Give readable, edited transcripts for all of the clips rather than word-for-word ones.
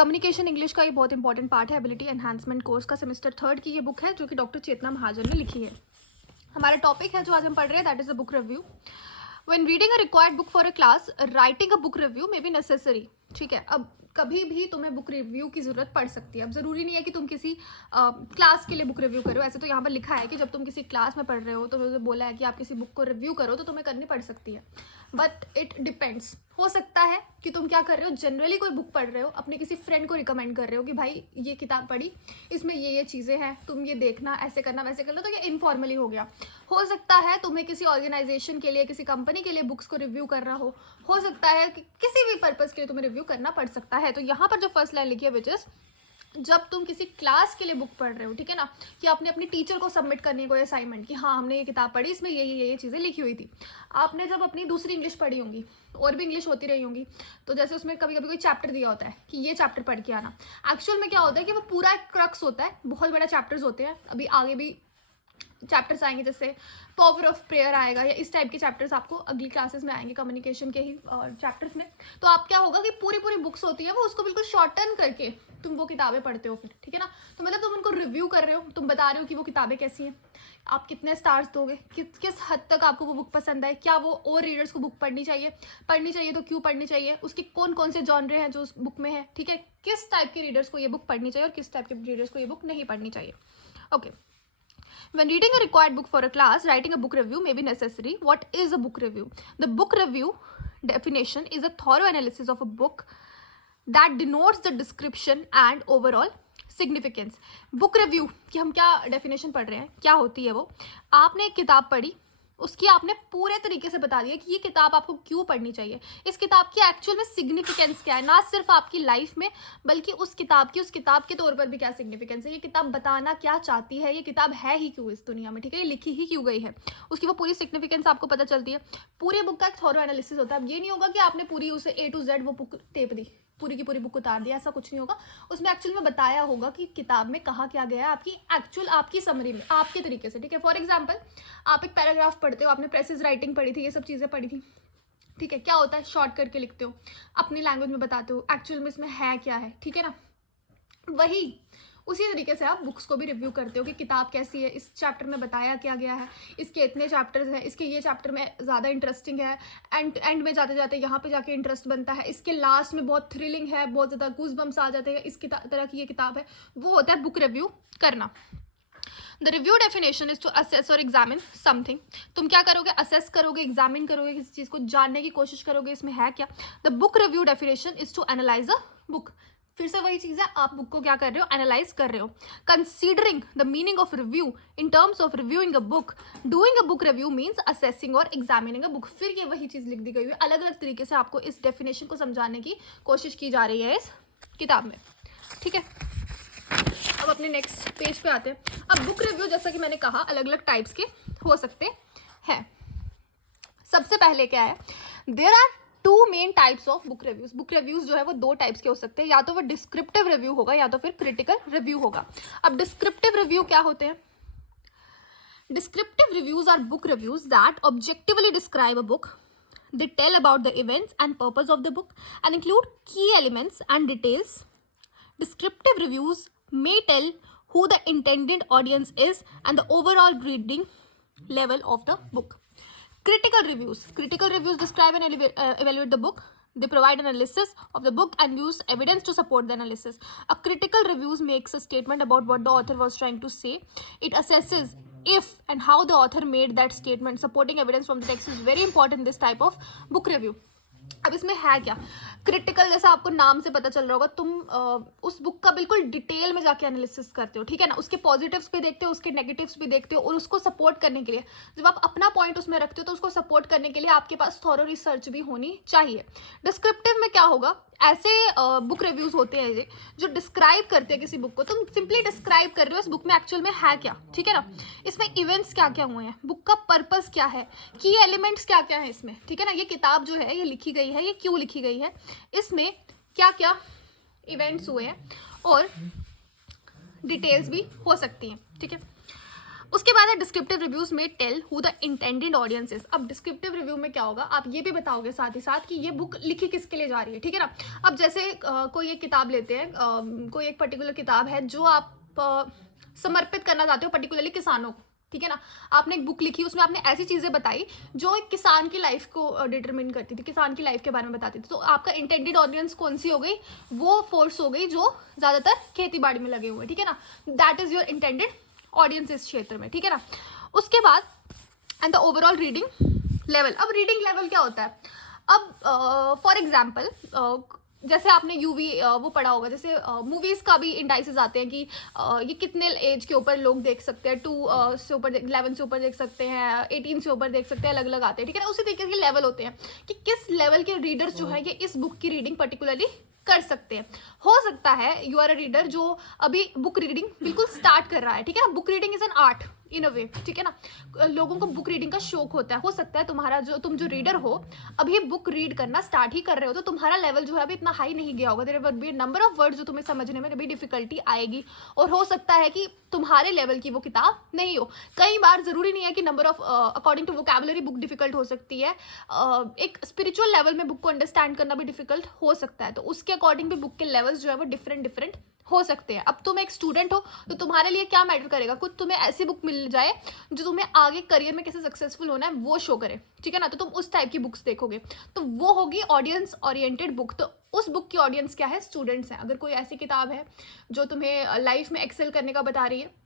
Communication English का ये बहुत इंपॉर्टेंट पार्ट है, एबिलिटी एनहांसमेंट कोर्स का सेमेस्टर 3 की ये बुक है जो कि डॉक्टर चेतना महाजन ने लिखी है। हमारा टॉपिक है जो आज हम पढ़ रहे हैं, that is a book review. When reading a required book for a class, writing a book review may be necessary. ठीक है, अब कभी भी तुम्हें बुक रिव्यू की जरूरत पड़ सकती है। अब जरूरी नहीं है कि तुम किसी क्लास के लिए बुक रिव्यू करो। ऐसे तो यहाँ पर लिखा है कि जब तुम किसी क्लास में पढ़ रहे हो तो तुम्हें बोला है कि आप किसी बुक को रिव्यू करो, तो तुम्हें करनी पड़ सकती है। But it depends. हो सकता है कि तुम क्या कर रहे हो, जनरली कोई बुक पढ़ रहे हो, अपने किसी फ्रेंड को रिकमेंड कर रहे हो कि भाई ये किताब पढ़ी, इसमें ये चीज़ें हैं, तुम ये देखना, ऐसे करना वैसे करना, तो ये इनफॉर्मली हो गया। हो सकता है तुम्हें किसी ऑर्गेनाइजेशन के लिए, किसी कंपनी के लिए बुक्स को रिव्यू करना हो सकता है कि किसी भी पर्पज़ के लिए तुम्हें रिव्यू करना पड़ सकता है। तो यहाँ पर जो फर्स्ट लाइन लिखी है विच इज, जब तुम किसी क्लास के लिए बुक पढ़ रहे हो, ठीक है ना, कि आपने अपनी टीचर को सबमिट करनी है कोई असाइनमेंट कि हाँ हमने ये किताब पढ़ी, इसमें ये चीज़ें लिखी हुई थी। आपने जब अपनी दूसरी इंग्लिश पढ़ी होंगी, और भी इंग्लिश होती रही होंगी, तो जैसे उसमें कभी कभी कोई चैप्टर दिया होता है कि ये चैप्टर पढ़ के आना। एक्चुअल में क्या होता है कि वो पूरा एक क्रक्स होता है, बहुत बड़ा चैप्टर्स होते हैं। अभी आगे भी चैप्टर्स आएंगे, जैसे पावर ऑफ प्रेयर आएगा, या इस टाइप के चैप्टर्स आपको अगली क्लासेस में आएंगे, कम्युनिकेशन के ही चैप्टर्स में। तो आप क्या होगा कि पूरी बुक्स होती है वो, उसको बिल्कुल शॉर्टन करके तुम वो किताबें पढ़ते हो फिर, ठीक है ना। तो मतलब तुम उनको रिव्यू कर रहे हो, तुम बता रहे हो कि वो किताबें कैसी हैं, आप कितने स्टार्स दोगे, किस हद तक आपको वो बुक पसंद है, क्या वो और रीडर्स को बुक पढ़नी चाहिए तो क्यों पढ़नी चाहिए, उसके कौन कौन से जॉनरे हैं जो उस बुक में है, ठीक है, किस टाइप के रीडर्स को ये बुक पढ़नी चाहिए और किस टाइप के रीडर्स को ये बुक नहीं पढ़नी चाहिए। Okay, when reading a required book for a class, writing a book review may be necessary. What is a book review? The book review definition is a thorough analysis of a book that denotes the description and overall significance. Book review की हम क्या definition पढ़ रहे हैं, क्या होती है वो, आपने एक किताब पढ़ी, उसकी आपने पूरे तरीके से बता दिया कि ये किताब आपको क्यों पढ़नी चाहिए, इस किताब की एक्चुअल में सिग्निफिकेंस क्या है, ना सिर्फ आपकी लाइफ में बल्कि उस किताब के तौर पर भी क्या सिग्निफिकेंस है, ये किताब बताना क्या चाहती है, ये किताब है ही क्यों इस दुनिया में, ठीक है, ये लिखी ही क्यों गई है, उसकी वो पूरी सिग्निफिकेंस आपको पता चलती है। पूरी बुक का एक थॉरो एनालिसिस होता है। अब ये नहीं होगा कि आपने पूरी उसे A to Z वो बुक टेप दी, पूरी की पूरी बुक उतार दिया, ऐसा कुछ नहीं होगा। उसमें एक्चुअल में बताया होगा कि किताब में कहा क्या गया है, आपकी समरी में, आपके तरीके से, ठीक है। फॉर एग्जाम्पल, आप एक पैराग्राफ पढ़ते हो, आपने प्रेसिज राइटिंग पढ़ी थी, ये सब चीज़ें पढ़ी थी, ठीक है, क्या होता है, शॉर्ट करके लिखते हो, अपनी लैंग्वेज में बताते हो एक्चुअल में इसमें है क्या है, ठीक है ना। वही उसी तरीके से आप बुक्स को भी रिव्यू करते हो कि किताब कैसी है, इस चैप्टर में बताया क्या गया है, इसके इतने चैप्टर्स हैं, इसके ये चैप्टर में ज़्यादा इंटरेस्टिंग है, एंड में जाते जाते यहाँ पे जाके इंटरेस्ट बनता है, इसके लास्ट में बहुत थ्रिलिंग है, बहुत ज़्यादा गूज बम्स आ जाते हैं, इस तरह की ये किताब है। वो होता है बुक रिव्यू करना। The review definition is to assess और एग्जामिन समथिंग। तुम क्या करोगे, असेस करोगे, एग्जामिन करोगे, किसी चीज़ को जानने की कोशिश करोगे इसमें है क्या। The book review definition is to analyse a book. फिर से वही चीज़ है, आप बुक को क्या कर रहे हो, एनालाइज कर रहे हो। Considering the meaning of review in terms of reviewing a book, doing a book review means assessing और एग्जामिनिंग अ बुक। फिर ये वही चीज़ लिख दी गई है, अलग अलग तरीके से आपको इस डेफिनेशन को समझाने की कोशिश की जा रही है इस किताब में, ठीक है। अब अपने नेक्स्ट पेज पे आते हैं। अब बुक रिव्यू जैसा कि मैंने कहा अलग अलग टाइप्स के हो सकते हैं। सबसे पहले क्या है, there are two main types of book reviews. Book reviews जो है वो दो टाइप्स के हो सकते हैं, या तो वो डिस्क्रिप्टिव रिव्यू होगा या तो फिर क्रिटिकल रिव्यू होगा। अब डिस्क्रिप्टिव रिव्यू क्या होते हैं, descriptive reviews are book reviews that objectively describe a book. They tell about the events and purpose of the book and include key elements and details. Descriptive reviews may tell who the intended audience is and the overall reading level of the book. Critical reviews describe and evaluate the book. They provide analysis of the book and use evidence to support the analysis. A critical reviews makes a statement about what the author was trying to say. It assesses if and how the author made that statement. Supporting evidence from the text is very important in this type of book review. अब इसमें है क्या, critical, जैसा आपको नाम से पता चल रहा होगा, तुम उस बुक का बिल्कुल डिटेल में जाके एनालिसिस करते हो, ठीक है ना, उसके पॉजिटिव्स भी देखते हो, उसके नेगेटिव्स भी देखते हो, और उसको सपोर्ट करने के लिए जब आप अपना पॉइंट उसमें रखते हो तो उसको सपोर्ट करने के लिए आपके पास थॉरो रिसर्च भी होनी चाहिए। डिस्क्रिप्टिव में क्या होगा, ऐसे बुक रिव्यूज होते हैं जो डिस्क्राइब करते हैं किसी बुक को, तुम सिंपली डिस्क्राइब कर रहे हो इस बुक में एक्चुअल में है क्या, ठीक है ना, इसमें इवेंट्स क्या क्या हुए हैं, बुक का पर्पस क्या है, की एलिमेंट्स क्या क्या है इसमें, ठीक है ना, ये किताब जो है ये लिखी गई है, ये क्यों लिखी गई है, इसमें क्या क्या इवेंट्स हुए हैं, और डिटेल्स भी हो सकती हैं, ठीक है। उसके बाद है डिस्क्रिप्टिव रिव्यूज में tell who the intended audience is. अब डिस्क्रिप्टिव रिव्यू में क्या होगा, आप ये भी बताओगे साथ ही साथ कि ये बुक लिखी किसके लिए जा रही है, ठीक है ना। अब जैसे कोई एक किताब लेते हैं, कोई एक पर्टिकुलर किताब है जो आप समर्पित करना चाहते हो पर्टिकुलरली किसानों को, ठीक है ना। आपने एक बुक लिखी, उसमें आपने ऐसी चीज़ें बताई जो एक किसान की लाइफ को डिटरमिन करती थी, किसान की लाइफ के बारे में बताती थी। तो आपका इंटेंडेड ऑडियंस कौन सी हो गई, वो फोर्स हो गई जो ज़्यादातर खेती बाड़ी में लगे हुए, ठीक है ना। That is your intended audience इस क्षेत्र में, ठीक है ना। उसके बाद and the overall reading level. अब रीडिंग लेवल क्या होता है, अब फॉर एग्जाम्पल जैसे आपने यूवी वो पढ़ा होगा, जैसे मूवीज़ का भी इंडाइसेस आते हैं कि ये कितने एज के ऊपर लोग देख सकते हैं, 2 से ऊपर 11 से ऊपर देख सकते हैं, 18 से ऊपर देख सकते हैं, अलग अलग आते हैं, ठीक है ना। उसी तरीके के लेवल होते हैं कि किस लेवल के रीडर्स जो है ये इस बुक की रीडिंग पर्टिकुलरली कर सकते हैं। हो सकता है यू आर अ रीडर जो अभी बुक रीडिंग बिल्कुल स्टार्ट कर रहा है, ठीक है ना। Book reading is an art in a way, ठीक है ना। लोगों को बुक रीडिंग का शौक होता है। हो सकता है तुम जो रीडर हो अभी बुक रीड करना स्टार्ट ही कर रहे हो, तो तुम्हारा लेवल जो है अभी इतना हाई नहीं गया होगा। There will be number of words जो तुम्हें समझने में भी डिफिकल्टी आएगी, और हो सकता है कि तुम्हारे लेवल की वो किताब नहीं हो। कई बार जरूरी नहीं है कि number of according to vocabulary book difficult हो सकती है। एक स्पिरिचुअल लेवल में बुक को अंडरस्टैंड करना भी डिफिकल्ट हो सकता है, तो उसके अकॉर्डिंग भी बुक के लेवल्स जो है वो डिफरेंट हो सकते हैं। अब तुम एक स्टूडेंट हो तो तुम्हारे लिए क्या मैटर करेगा, कुछ तुम्हें ऐसी बुक मिल जाए जो तुम्हें आगे करियर में कैसे सक्सेसफुल होना है वो शो करे, ठीक है ना। तो तुम उस टाइप की बुक्स देखोगे, तो वो होगी ऑडियंस ओरिएंटेड बुक। तो उस बुक की ऑडियंस क्या है, स्टूडेंट्स हैं। अगर कोई ऐसी किताब है जो तुम्हें लाइफ में एक्सेल करने का बता रही है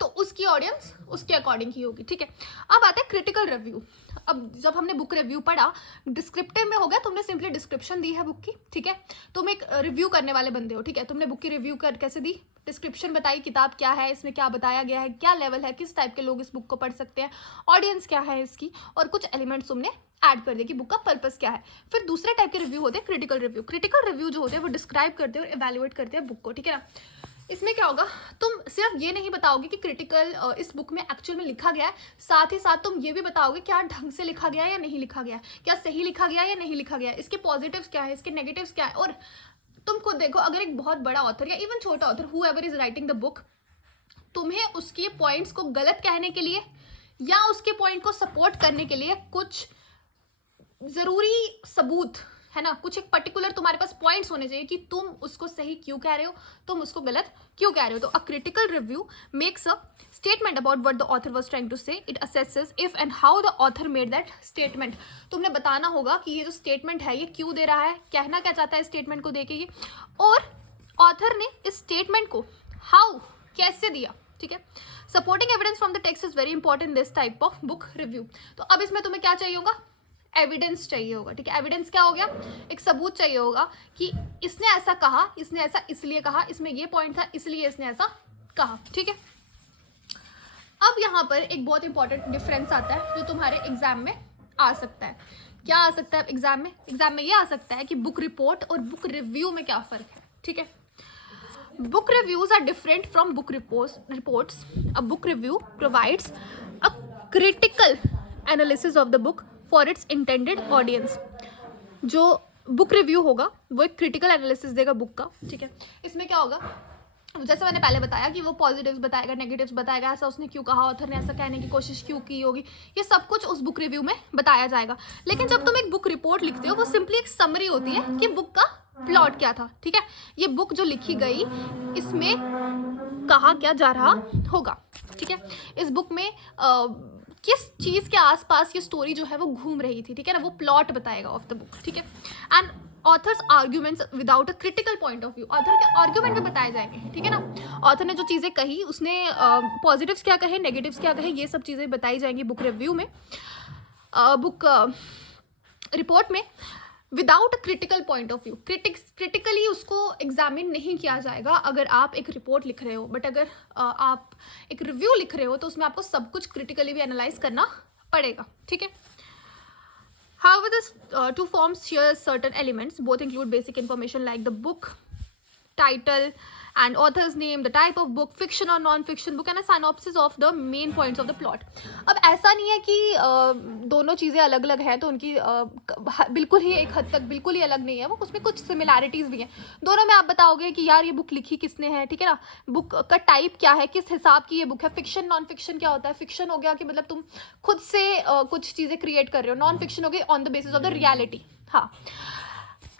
तो उसकी ऑडियंस उसके अकॉर्डिंग ही होगी, ठीक है। अब आता है क्रिटिकल रिव्यू। अब जब हमने बुक रिव्यू पढ़ा, डिस्क्रिप्टिव में हो गया, तुमने सिंपली डिस्क्रिप्शन दी है बुक की, ठीक है। तुम एक रिव्यू करने वाले बंदे हो, ठीक है। तुमने बुक की रिव्यू कर कैसे दी, डिस्क्रिप्शन बताई, किताब क्या है, इसमें क्या बताया गया है, क्या लेवल है, किस टाइप के लोग इस बुक को पढ़ सकते हैं, ऑडियंस क्या है इसकी, और कुछ एलिमेंट्स तुमने ऐड कर दिया कि बुक का पर्पस क्या है। फिर दूसरे टाइप के रिव्यू होते हैं क्रिटिकल रिव्यू। क्रिटिकल रिव्यू जो होते हैं वो डिस्क्राइब करते हैं और इवेल्युएट करते हैं बुक को, ठीक है ना। इसमें क्या होगा, तुम सिर्फ ये नहीं बताओगे कि क्रिटिकल इस बुक में एक्चुअल में लिखा गया है, साथ ही साथ तुम ये भी बताओगे क्या ढंग से लिखा गया है या नहीं लिखा गया है, क्या सही लिखा गया है या नहीं लिखा गया है, इसके पॉजिटिव्स क्या है, इसके नेगेटिव्स क्या है। और तुम खुद देखो, अगर एक बहुत बड़ा ऑथर या इवन छोटा author whoever is writing the book, तुम्हें उसके पॉइंट्स को गलत कहने के लिए या उसके पॉइंट को सपोर्ट करने के लिए कुछ जरूरी सबूत है ना, कुछ एक पर्टिकुलर तुम्हारे पास पॉइंट्स होने चाहिए कि तुम उसको सही क्यों कह रहे हो, तुम उसको गलत क्यों कह रहे हो। तो a critical review makes a statement about what the author was trying to say. It assesses if and how the author made that statement. तुमने बताना होगा कि ये जो स्टेटमेंट है ये क्यों दे रहा है, कहना क्या चाहता है स्टेटमेंट को देके ये, और ऑथर ने इस स्टेटमेंट को हाउ कैसे दिया, ठीक है। Supporting evidence from the text is very important this type of book review. तो अब इसमें तुम्हें क्या चाहिए होगा, एविडेंस चाहिए होगा, ठीक है। एविडेंस क्या हो गया, एक सबूत चाहिए होगा कि इसने ऐसा कहा, इसने ऐसा इसलिए कहा, इसमें ये पॉइंट था इसलिए इसने ऐसा कहा, ठीक है। अब यहाँ पर एक बहुत इंपॉर्टेंट डिफरेंस आता है जो तुम्हारे एग्जाम में आ सकता है। क्या आ सकता है एग्जाम में, एग्जाम में ये आ सकता है कि बुक रिपोर्ट और बुक रिव्यू में क्या फर्क है, ठीक है। Book reviews are different from book reports. A book review provides a critical analysis of the book for its intended audience. जो बुक रिव्यू होगा वो एक क्रिटिकल एनालिसिस देगा बुक का, ठीक है। इसमें क्या होगा, जैसे मैंने पहले बताया कि वो पॉजिटिव्स बताएगा, नेगेटिव्स बताएगा, ऐसा उसने क्यों कहा, ऑथर ने ऐसा कहने की कोशिश क्यों की होगी, ये सब कुछ उस बुक रिव्यू में बताया जाएगा। लेकिन जब तुम एक बुक रिपोर्ट लिखते हो वो सिंपली एक समरी होती है कि बुक का प्लॉट क्या था, ठीक है। ये बुक जो लिखी गई इसमें कहा क्या जा रहा होगा, ठीक है। इस बुक में किस चीज़ के आसपास ये स्टोरी जो है वो घूम रही थी, ठीक है ना, वो प्लॉट बताएगा ऑफ द बुक, ठीक है। And authors arguments without a critical point of view, author के आर्ग्यूमेंट भी बताए जाएंगे, ठीक है ना। ऑथर ने जो चीज़ें कही उसने पॉजिटिव्स क्या कहे, नेगेटिव्स क्या कहे, ये सब चीज़ें बताई जाएंगी बुक रिव्यू में। बुक रिपोर्ट में without critical point of view, critically उसको एग्जामिन नहीं किया जाएगा अगर आप एक रिपोर्ट लिख रहे हो, बट अगर आप एक रिव्यू लिख रहे हो तो उसमें आपको सब कुछ क्रिटिकली भी एनालाइज करना पड़ेगा, ठीक है। However, this two forms share certain elements. Both include basic information like the book title and author's name, the type of book, fiction or non-fiction book, and a synopsis of the main points of the plot. अब ऐसा नहीं है कि दोनों चीज़ें अलग अलग हैं तो उनकी बिल्कुल ही एक हद तक बिल्कुल ही अलग नहीं है वो, उसमें कुछ सिमिलैरिटीज़ भी हैं दोनों में। आप बताओगे कि यार ये बुक लिखी किसने है, ठीक है ना, बुक का टाइप क्या है, किस हिसाब की ये बुक है। फिक्शन नॉन फिक्शन क्या होता है? फिक्शन हो गया कि मतलब तुम खुद से कुछ चीज़ें क्रिएट कर रहे हो, नॉन फिक्शन हो गई on the basis of the reality. हाँ,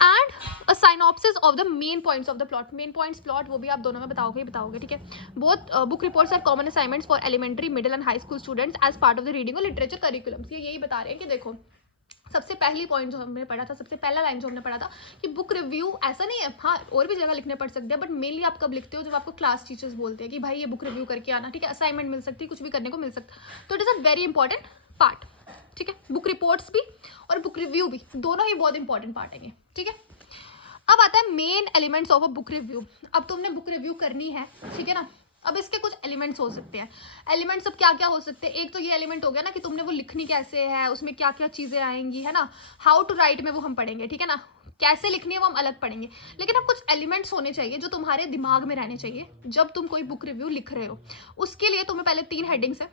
and a synopsis of the main points of the plot. Main points plot वो भी आप दोनों में बताओगे ही बताओगे, ठीक है। Both book reports are common assignments for elementary, middle and high school students as part of the reading और लिटरेचर करिकुलम्स। ये यही बता रहे हैं कि देखो सबसे पहली पॉइंट जो हमने पढ़ा था, सबसे पहला लाइन जो हमने पढ़ा था कि बुक रिव्यू ऐसा नहीं है, हाँ और भी जगह लिखने पड़ सकते हैं, बट मेनली आप कब लिखते हो? जब आपको क्लास टीचर्स बोलते हैं कि भाई ये बुक रिव्यू करके आना, ठीक है, असाइनमेंट मिल सकती है, कुछ भी करने को मिल सकता है, तो it is a very important part, ठीक है। बुक रिपोर्ट्स भी और बुक रिव्यू भी दोनों ही बहुत इंपॉर्टेंट पार्ट हैं, ठीक है। अब आता है main elements of a book review. अब तुमने बुक रिव्यू करनी है, ठीक है ना, अब इसके कुछ एलिमेंट्स हो सकते हैं। एलिमेंट्स अब क्या क्या हो सकते हैं? एक तो ये एलिमेंट हो गया ना कि तुमने वो लिखनी कैसे है, उसमें क्या क्या चीज़ें आएंगी, है ना, हाउ टू राइट में वो हम पढ़ेंगे, ठीक है ना, कैसे लिखनी है वो हम अलग पढ़ेंगे। लेकिन अब कुछ एलिमेंट्स होने चाहिए जो तुम्हारे दिमाग में रहने चाहिए जब तुम कोई बुक रिव्यू लिख रहे हो। उसके लिए तुम्हें पहले 3 हेडिंग्स है।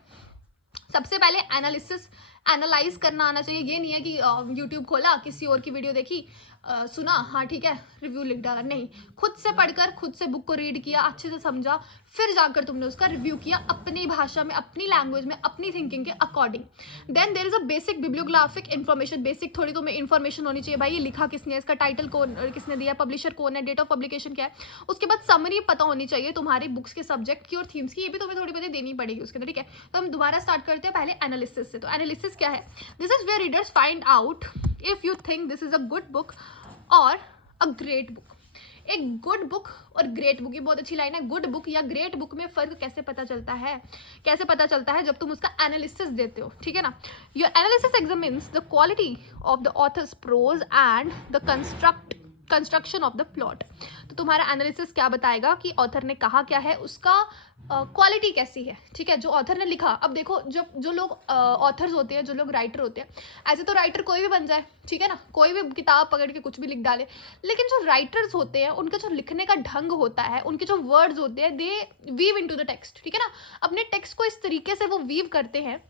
सबसे पहले एनालिसिस, एनालाइज करना आना चाहिए। ये नहीं है कि यूट्यूब खोला, किसी और की वीडियो देखी, सुना, हाँ ठीक है रिव्यू लिख डाला, नहीं, खुद से पढ़कर, खुद से बुक को रीड किया, अच्छे से समझा, फिर जाकर तुमने उसका रिव्यू किया अपनी भाषा में, अपनी लैंग्वेज में, अपनी थिंकिंग के according. Then there is a basic bibliographic information. Basic थोड़ी तुम्हें इन्फॉर्मेशन होनी चाहिए, भाई ये लिखा किसने है, इसका टाइटल कौन किसने दिया, पब्लिशर कौन है, डेट ऑफ पब्लिकेशन क्या है। उसके बाद समरी पता होनी चाहिए तुम्हारी बुक्स के सब्जेक्ट की और थीम्स की, ये भी तुम्हें थोड़ी बहुत देनी पड़ेगी उसके अंदर, ठीक है। तो हम दोबारा स्टार्ट करते हैं पहले एनालिसिस से। तो एनालिसिस क्या है? This is where readers find out if you think this is a good book और अ ग्रेट बुक। एक गुड बुक और ग्रेट बुक, ये बहुत अच्छी लाइन है। गुड बुक या ग्रेट बुक में फ़र्क कैसे पता चलता है? कैसे पता चलता है? जब तुम उसका एनालिसिस देते हो, ठीक है ना। Your analysis examines the quality of the author's prose and the construction of the plot. तो तुम्हारा एनालिसिस क्या बताएगा कि ऑथर ने कहा क्या है, उसका क्वालिटी कैसी है, ठीक है, जो ऑथर ने लिखा। अब देखो जब जो लोग ऑथर्स होते हैं, जो लोग राइटर होते हैं, ऐसे तो राइटर कोई भी बन जाए, ठीक है ना, कोई भी किताब पकड़ के कुछ भी लिख डाले, लेकिन जो राइटर्स होते हैं उनका जो लिखने का ढंग होता है, उनके जो वर्ड्स होते हैं, दे वीव इनटू द टेक्स्ट, ठीक है ना, अपने टेक्स्ट को इस तरीके से वो वीव करते हैं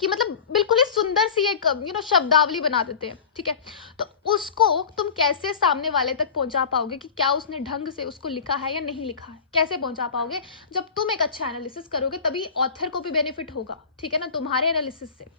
कि मतलब बिल्कुल ही सुंदर सी एक शब्दावली बना देते हैं, ठीक है। तो उसको तुम कैसे सामने वाले तक पहुंचा पाओगे कि क्या उसने ढंग से उसको लिखा है या नहीं लिखा है, कैसे पहुंचा पाओगे? जब तुम एक अच्छा एनालिसिस करोगे तभी ऑथर को भी बेनिफिट होगा, ठीक है ना, तुम्हारे एनालिसिस से।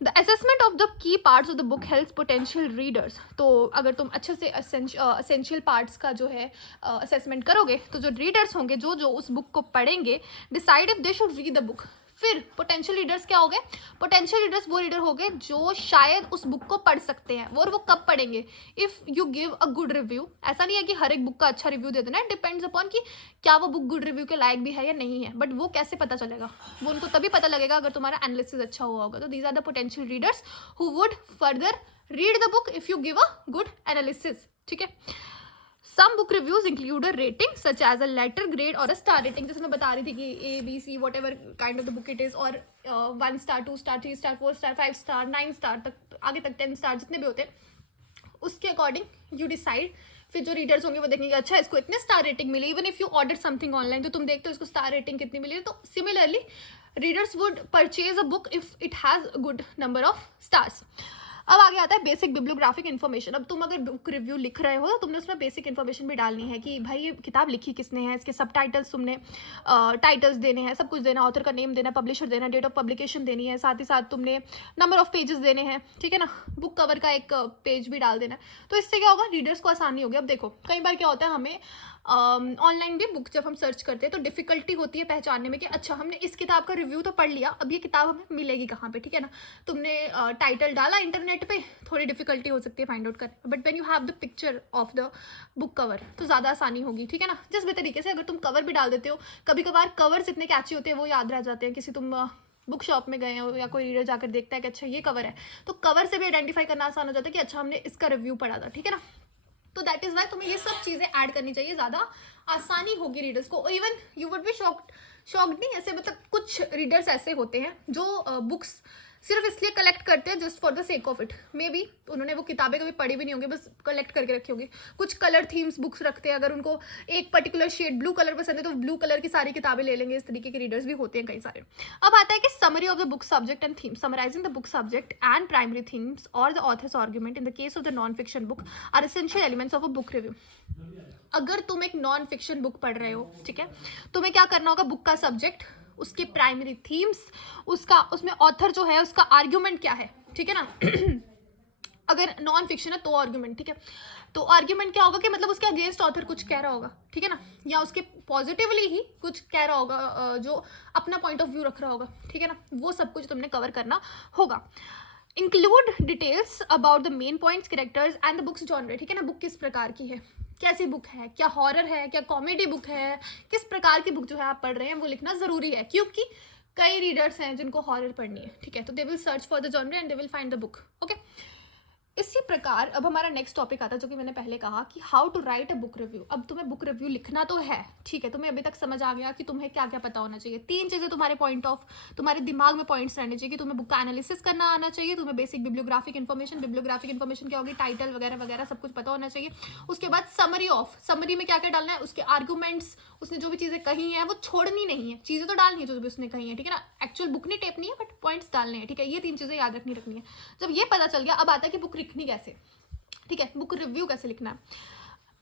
The assessment of the key parts of the book helps potential readers. तो अगर तुम अच्छे से असेंशियल पार्ट्स का जो है असेसमेंट करोगे तो जो रीडर्स होंगे, जो जो उस बुक को पढ़ेंगे, decide if they should read the book. फिर पोटेंशियल रीडर्स क्या हो गए? पोटेंशियल रीडर्स वो रीडर हो गए जो शायद उस बुक को पढ़ सकते हैं, और वो कब पढ़ेंगे? If you give a good review. ऐसा नहीं है कि हर एक बुक का अच्छा रिव्यू दे देना है, डिपेंड्स अपॉन कि क्या वो बुक गुड रिव्यू के लायक भी है या नहीं है। बट वो कैसे पता चलेगा? वो उनको तभी पता लगेगा अगर तुम्हारा एनालिसिस अच्छा हुआ होगा। तो these are the potential readers who would further read the book if you give a good analysis, ठीक है। Some book reviews include a rating such as a letter grade or a star rating. जैसे मैं बता रही थी कि A, B, C, whatever kind of the book it is, और 1 star, 2 star, 3 star, 4 star, 5 star, 9 star तक, आगे तक 10 star जितने भी होते हैं, उसके अकॉर्डिंग यू डिसाइड। फिर जो रीडर्स होंगे वो देखेंगे अच्छा इसको इतने स्टार रेटिंग मिली। Even if you order something online तो तुम देखते हो इसको स्टार रेटिंग कितनी मिली। तो similarly readers would purchase a book if it has good number of stars. अब आगे आता है बेसिक बिब्लियोग्राफिक इन्फॉर्मेशन। अब तुम अगर बुक रिव्यू लिख रहे हो तो तुमने उसमें बेसिक इन्फॉर्मेशन भी डालनी है कि भाई ये किताब लिखी किसने है, इसके सब टाइटल्स तुमने टाइटल्स देने हैं, सब कुछ देना, ऑथर का नेम देना, पब्लिशर देना, डेट ऑफ पब्लिकेशन देनी है, साथ ही साथ तुमने नंबर ऑफ पेजेस देने हैं, ठीक है ना, बुक कवर का एक पेज भी डाल देना है। तो इससे क्या होगा? रीडर्स को आसानी होगी। अब देखो कई बार क्या होता है, हमें ऑनलाइन भी बुक जब हम सर्च करते हैं तो डिफ़िकल्टी होती है पहचानने में कि अच्छा हमने इस किताब का रिव्यू तो पढ़ लिया, अब ये किताब हमें मिलेगी कहाँ पे, ठीक है ना। तुमने टाइटल डाला इंटरनेट पे, थोड़ी डिफ़िकल्टी हो सकती है फाइंड आउट करने, but when you have the picture of the book cover तो ज़्यादा आसानी होगी, ठीक है ना। जिस भी तरीके से अगर तुम कवर भी डाल देते हो, कभी कभार कवर्स इतने कैची होते हैं वो याद रह जाते हैं। किसी तुम बुक शॉप में गए हो या कोई रीडर जाकर देखता है कि अच्छा ये कवर है, तो कवर से भी आइडेंटिफाई करना आसान हो जाता है कि अच्छा हमने इसका रिव्यू पढ़ा था, ठीक है ना। तो दैट इज़ वाई तुम्हें ये सब चीज़ें ऐड करनी चाहिए, ज़्यादा आसानी होगी रीडर्स को। Even you would be shocked नहीं, ऐसे मतलब कुछ रीडर्स ऐसे होते हैं जो बुक्स सिर्फ इसलिए कलेक्ट करते हैं just for the sake of it. May be उन्होंने वो किताबें कभी पढ़ी भी नहीं होंगी, बस कलेक्ट करके रखी होगी। कुछ कलर थीम्स बुक्स रखते हैं, अगर उनको एक पर्टिकुलर शेड ब्लू कलर पसंद है तो ब्लू कलर की सारी किताबें ले लेंगे। इस तरीके के रीडर्स भी होते हैं कई सारे। अब आता है कि summary of the book subject and theme. Summarizing the book subject and primary themes और the author's argument in the case of the non fiction book are essential elements of a book review. अगर तुम एक non fiction book पढ़ रहे हो, ठीक है, तुम्हें क्या करना होगा, बुक का सब्जेक्ट, उसके प्राइमरी थीम्स, उसका उसमें ऑथर जो है उसका आर्ग्यूमेंट क्या है, ठीक है ना। अगर नॉन फिक्शन है तो आर्ग्यूमेंट, ठीक है, तो आर्ग्यूमेंट क्या होगा कि मतलब उसके अगेंस्ट ऑथर कुछ कह रहा होगा, ठीक है ना, या उसके पॉजिटिवली ही कुछ कह रहा होगा, जो अपना पॉइंट ऑफ व्यू रख रहा होगा, ठीक है ना, वो सब कुछ तुमने कवर करना होगा। Include details about the main points, characters and the books genre, ठीक है ना, बुक किस प्रकार की है, कैसी बुक है, क्या हॉरर है, क्या कॉमेडी बुक है, किस प्रकार की बुक जो है आप पढ़ रहे हैं वो लिखना ज़रूरी है, क्योंकि कई रीडर्स हैं जिनको हॉरर पढ़नी है, ठीक है, तो they will search for the genre and they will find the book. Okay, इसी प्रकार अब हमारा नेक्स्ट टॉपिक आता है जो कि मैंने पहले कहा कि how to write a book review. अब तुम्हें बुक रिव्यू लिखना तो है, ठीक है, तुम्हें अभी तक समझ आ गया कि तुम्हें क्या क्या पता होना चाहिए। 3 चीज़ें तुम्हारे तुम्हारे दिमाग में पॉइंट्स रहने चाहिए कि तुम्हें बुक का एनालिसिस करना आना चाहिए, तुम्हें बेसिक बिब्लियोग्राफिक इन्फॉर्मेशन क्या होगी, टाइटल वगैरह वगैरह सब कुछ पता होना चाहिए। उसके बाद समरी में क्या क्या डालना है, उसके आर्गूमेंट्स, उसने जो भी चीज़ें कही हैं वो छोड़नी नहीं है, चीज़ें तो डालनी है जो भी उसने कही है, ठीक है ना, एक्चुअल बुक नहीं टेपनी है बट पॉइंट्स डालने हैं, ठीक है, ये 3 चीज़ें याद रखनी है। जब ये पता चल गया, अब आता है कि बुक लिखनी कैसे, ठीक है, बुक रिव्यू कैसे लिखना है।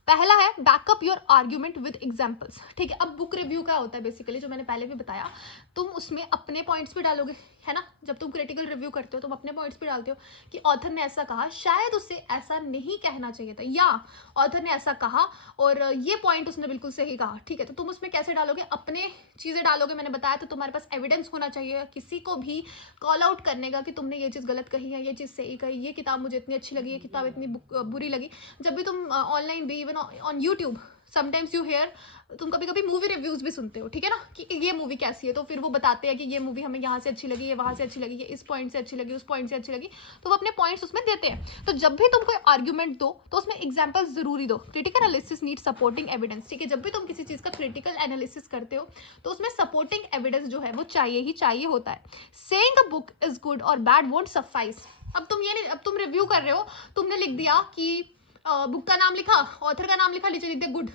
पहला है backup your argument with examples, ठीक है। अब बुक रिव्यू क्या होता है बेसिकली, जो मैंने पहले भी बताया, तुम उसमें अपने पॉइंट्स भी डालोगे, है ना, जब तुम क्रिटिकल रिव्यू करते हो तुम अपने पॉइंट्स भी डालते हो कि ऑथर ने ऐसा कहा, शायद उसे ऐसा नहीं कहना चाहिए था, या ऑथर ने ऐसा कहा और ये पॉइंट उसने बिल्कुल सही कहा, ठीक है, तो तुम उसमें कैसे डालोगे, अपने चीज़ें डालोगे। मैंने बताया तो तुम्हारे पास एविडेंस होना चाहिए किसी को भी कॉल आउट करने का कि तुमने ये चीज़ गलत कही है, ये चीज़ सही कही, ये किताब मुझे इतनी अच्छी लगी, ये किताब इतनी बुरी लगी। जब भी तुम ऑनलाइन भी, even on YouTube sometimes you hear, तुम कभी कभी मूवी रिव्यूज़ भी सुनते हो, ठीक है ना, कि ये मूवी कैसी है, तो फिर वो बताते हैं कि ये मूवी हमें यहाँ से अच्छी लगी, ये वहाँ से अच्छी लगी, ये इस पॉइंट से अच्छी लगी, उस पॉइंट से अच्छी लगी, तो वो अपने पॉइंट्स उसमें देते हैं। तो जब भी तुम कोई आर्ग्यूमेंट दो तो उसमें एग्जाम्पल जरूरी दो। Critical analysis need supporting evidence, ठीक है, जब भी तुम किसी चीज़ का क्रिटिकल एनालिसिस करते हो तो उसमें सपोर्टिंग एविडेंस जो है वो चाहिए ही चाहिए होता है। Saying a book is good और बैड वोंट सफाइस। अब तुम ये नहीं, अब तुम रिव्यू कर रहे हो, तुमने लिख दिया कि बुक का नाम लिखा, ऑथर का नाम लिखा, नीचे लिख दिया गुड,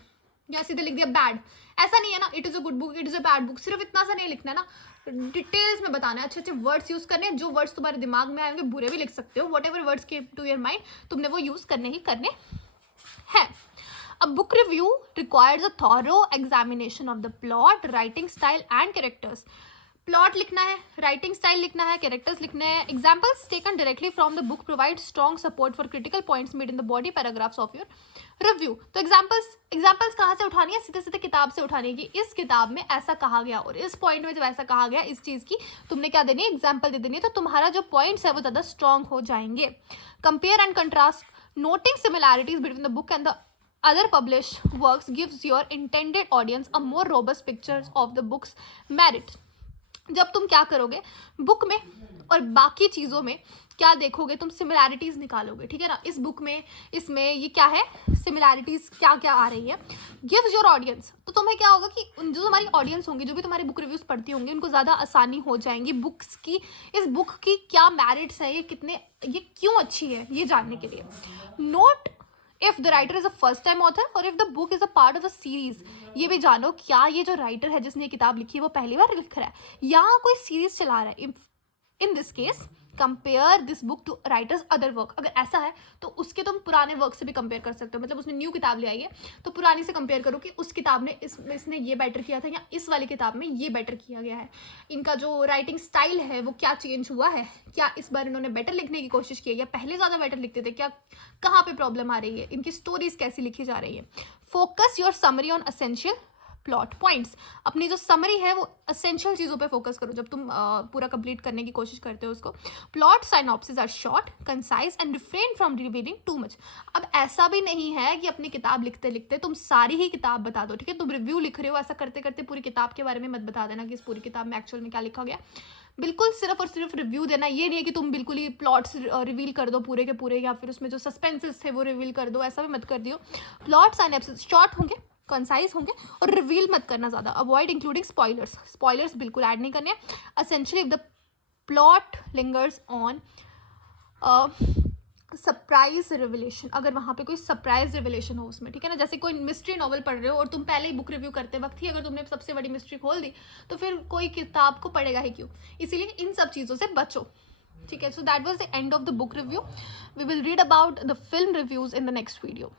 या सीधे लिख दिया बैड, ऐसा नहीं है ना, it is a good book, it is a bad book, सिर्फ इतना सा नहीं लिखना है ना, डिटेल्स में बताना है, अच्छे अच्छे वर्ड्स यूज़ करने हैं, जो वर्ड्स तुम्हारे दिमाग में आएंगे, बुरे भी लिख सकते हो, whatever words came to your mind तुमने वो यूज़ करने ही करने हैं। A book review requires a thorough examination of the plot, writing style and characters. Plot लिखना है, राइटिंग स्टाइल लिखना है, कैरेक्टर्स लिखने हैं। Examples taken directly from the book provide strong support for critical points made in the body paragraphs of your review. तो examples कहाँ से उठानी है, सीधे सीधे किताब से उठानी है कि इस किताब में ऐसा कहा गया और इस पॉइंट में जब ऐसा कहा गया, इस चीज़ की तुमने क्या देनी है, एग्जाम्पल दे देनी है, तो तुम्हारा जो पॉइंट्स है वो ज़्यादा स्ट्रॉन्ग हो जाएंगे। Compare and contrast, noting similarities between the book and the other published works gives your intended audience a more robust picture of the book's merit. जब तुम क्या करोगे, बुक में और बाकी चीज़ों में क्या देखोगे, तुम सिमिलैरिटीज़ निकालोगे, ठीक है ना, इस बुक में इसमें ये क्या है, सिमिलैरिटीज़ क्या क्या आ रही है। गिव्स योर ऑडियंस, तो तुम्हें क्या होगा कि जो हमारी ऑडियंस होंगी, जो भी तुम्हारी बुक रिव्यूज़ पढ़ती होंगी, उनको ज़्यादा आसानी हो जाएंगी बुक्स की, इस बुक की क्या मेरिट्स है, ये क्यों अच्छी है, ये जानने के लिए। Note if the writer is a first time author और if the book is a part of a series, ये भी जानो क्या ये जो राइटर है जिसने किताब लिखी है वो पहली बार लिख रहा है या कोई सीरीज चला रहा है। In this case compare this book to writer's other work, अगर ऐसा है तो उसके तुम पुराने वर्क से भी कंपेयर कर सकते हो, मतलब उसने न्यू किताब ले आई है तो पुरानी से कंपेयर करो कि उस किताब में इसने ये बेटर किया था या इस वाली किताब में ये बेटर किया गया है, इनका जो राइटिंग स्टाइल है वो क्या चेंज हुआ है, क्या इस बार इन्होंने बेटर लिखने की कोशिश की है या पहले ज़्यादा बेटर लिखते थे, क्या कहाँ पे प्रॉब्लम आ रही है, इनकी स्टोरीज कैसी लिखी जा रही है। Focus your summary on essential plot points, अपनी जो समरी है वो एसेंशियल चीज़ों पे फोकस करो जब तुम पूरा कंप्लीट करने की कोशिश करते हो उसको। Plot synopsis are short, concise and refrain from revealing too much. अब ऐसा भी नहीं है कि अपनी किताब लिखते लिखते तुम सारी ही किताब बता दो, ठीक है, तुम रिव्यू लिख रहे हो, ऐसा करते करते पूरी किताब के बारे में मत बता देना कि इस पूरी किताब में एक्चुअल में क्या लिखा गया। बिल्कुल सिर्फ और सिर्फ रिव्यू देना, ये नहीं है कि तुम बिल्कुल ही प्लॉट्स रिवील कर दो पूरे के पूरे या फिर उसमें जो सस्पेंसेस थे वो रिवील कर दो, ऐसा भी मत कर दियो। प्लॉट साइनॉप्सिस शॉर्ट होंगे, कंसाइज होंगे और रिवील मत करना ज़्यादा। अवॉइड इंक्लूडिंग स्पॉयलर्स बिल्कुल ऐड नहीं करने। Essentially if the plot lingers on surprise revelation, अगर वहाँ पे कोई सरप्राइज रिविलेशन हो उसमें, ठीक है ना। जैसे कोई मिस्ट्री नॉवल पढ़ रहे हो और तुम पहले ही बुक रिव्यू करते वक्त ही अगर तुमने सबसे बड़ी मिस्ट्री खोल दी तो फिर कोई किताब को पढ़ेगा ही क्यों। इसीलिए इन सब चीज़ों से बचो, ठीक है। So that was the end of the book review. We will read about the film reviews in the next video.